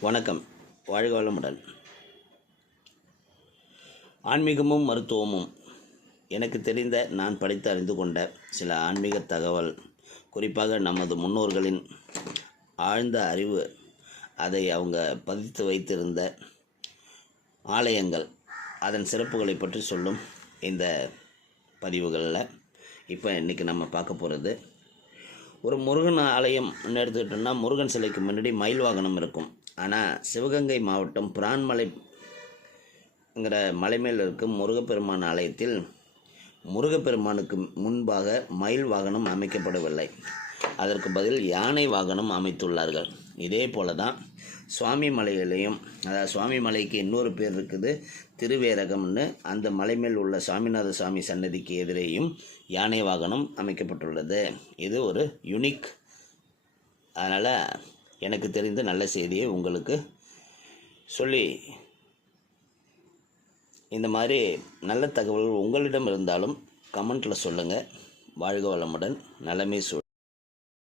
வணக்கம். வாழ்க வளமுடன். ஆன்மீகமும் மருத்துவமும். எனக்கு தெரிந்த நான் படித்து அறிந்து கொண்ட சில ஆன்மீக தகவல் குறிப்பாக நமது முன்னோர்களின் ஆழ்ந்த அறிவு அதை அவங்க பதித்து வைத்திருந்த ஆலயங்கள் அதன் சிறப்புகளை பற்றி சொல்லும் இந்த பதிவுகளில் இப்போ இன்றைக்கி நம்ம பார்க்க போகிறது ஒரு முருகன் ஆலயம் எடுத்துக்கிட்டோம்னா முருகன் சிலைக்கு முன்னாடி மயில் வாகனம் இருக்கும். ஆனால் சிவகங்கை மாவட்டம் பிரான்மலைங்கிற மலை மேல் இருக்கும் முருகப்பெருமான் ஆலயத்தில் முருகப்பெருமானுக்கு முன்பாக மயில் வாகனம் அமைக்கப்படவில்லை. அதற்கு பதில் யானை வாகனம் அமைத்துள்ளார்கள். இதே போல தான் சுவாமி மலையிலையும் அதாவது சுவாமி மலைக்கு இன்னொரு பேர் இருக்குது திருவேரகம்னு. அந்த மலை மேல் உள்ள சாமிநாத சுவாமி சன்னதிக்கு எதிரேயும் யானை வாகனம் அமைக்கப்பட்டுள்ளது. இது ஒரு யுனிக் அதனால் எனக்கு தெரிந்த நல்ல செய்தியை உங்களுக்கு சொல்லி இந்த மாதிரி நல்ல தகவல்கள் உங்களிடம் இருந்தாலும் கமெண்ட்டில் சொல்லுங்கள் வாழ்க வளமுடன். நலமே சொல்